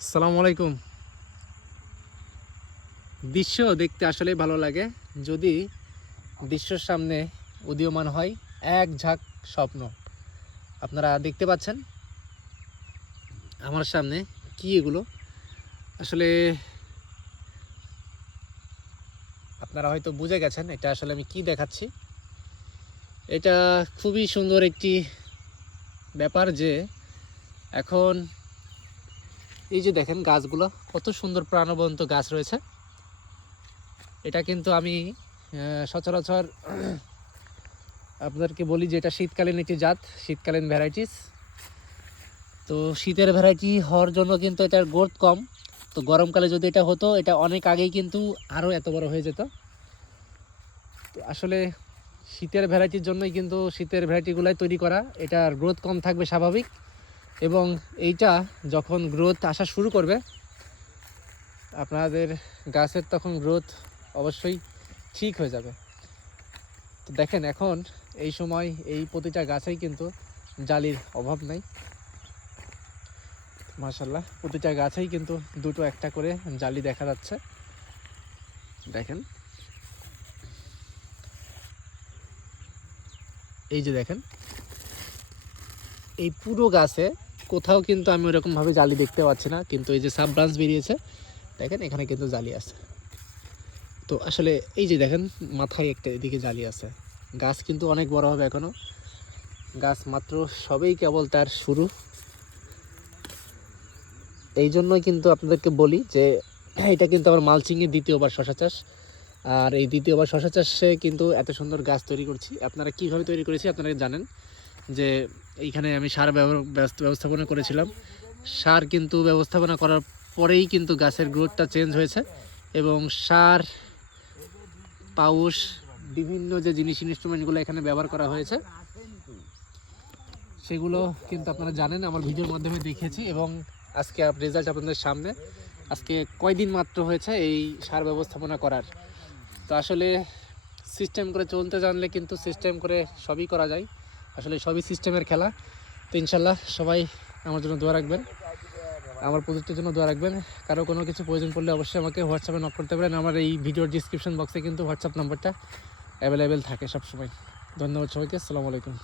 আসসালামু আলাইকুম। দৃশ্য দেখতে আসলে ভালো লাগে। যদি দৃশ্যর সামনে উদীয়মান হয় এক ঝাঁক স্বপ্ন। আপনারা দেখতে পাচ্ছেন আমার সামনে কি এগুলো? আসলে আপনারা হয়তো বুঝে গেছেন এটা আসলে আমি কি দেখাচ্ছি। এটা খুবই সুন্দর একটি ব্যাপার যে এখন এই যে দেখেন গাছগুলো, কত সুন্দর প্রাণবন্ত গাছ রয়েছে। এটা কিন্তু আমি সচরাচর আপনাদেরকে বলি যে এটা শীতকালীন একটি জাত, শীতকালীন ভ্যারাইটিস তো শীতের ভ্যারাইটি হওয়ার জন্য কিন্তু এটার গ্রোথ কম। তো গরমকালে যদি এটা হতো, এটা অনেক আগেই কিন্তু আরও এত বড় হয়ে যেত। তো আসলে শীতের ভ্যারাইটির জন্যই কিন্তু শীতের ভ্যারাইটিগুলাই তৈরি করা, এটার গ্রোথ কম থাকবে স্বাভাবিক। এবং এইটা যখন গ্রোথ আসা শুরু করবে, আপনাদের গাছের তখন গ্রোথ অবশ্যই ঠিক হয়ে যাবে। তো দেখেন এখন এই সময় এই প্রতিটা গাছেই কিন্তু জালির অভাব নাই। মাশাল্লাহ প্রতিটা গাছেই কিন্তু দুটো একটা করে জালি দেখা যাচ্ছে। দেখেন। এই যে দেখেন, এই পুরো গাছে কোথাও কিন্তু আমি ওরকমভাবে জালি দেখতে পাচ্ছি না, কিন্তু এই যে সাব ব্রাঞ্চ বেরিয়েছে, দেখেন এখানে কিন্তু জালি আছে। তো আসলে এই যে দেখেন, মাথায় একটা এদিকে জালি আছে। গাছ কিন্তু অনেক বড় হবে এখনও। গাছ মাত্র সবেই কেবল তার শুরু। এই জন্যই কিন্তু আপনাদেরকে বলি যে, এটা কিন্তু আমার মালচিংয়ের দ্বিতীয়বার শশা চাষ। আর এই দ্বিতীয়বার শশা চাষে কিন্তু এত সুন্দর গাছ তৈরি করছি। আপনারা কীভাবে তৈরি করেছি আপনারা জানেন। যে এইখানে আমি সার ব্যব- ব্যবস্থ- ব্যবস্থাপনা করেছিলাম। সার কিন্তু ব্যবস্থাপনা করার পরেই কিন্তু গাছের গ্রোথটা চেঞ্জ হয়েছে এবং সার, পাউস, বিভিন্ন যে জিনিস ইনস্ট্রুমেন্টগুলো এখানে ব্যবহার করা হয়েছে, সেগুলো কিন্তু আপনারা জানেন, আমার ভিডিওর মাধ্যমে দেখেছি এবং আজকে রেজাল্ট আপনাদের সামনে। আজকে কয়দিন মাত্র হয়েছে এই সার ব্যবস্থাপনা করার। তো আসলে সিস্টেম করে চলতে জানলে কিন্তু সিস্টেম করে সবই করা যায়। আসলে সবই সিস্টেমের খেলা। তো ইনশাল্লাহ সবাই আমার জন্য দোয়া রাখবেন। আমার প্রযুক্তির জন্য দোয়া রাখবেন। কারও কোনো কিছু প্রয়োজন পড়লে অবশ্যই আমাকে হোয়াটসঅ্যাপে নক করতে পারেন। আমার এই ভিডিওর ডিসক্রিপশন বক্সে কিন্তু হোয়াটসঅ্যাপ নাম্বারটা অ্যাভেলেবেল থাকে সবসময়। ধন্যবাদ সবাইকে। আসসালামু আলাইকুম।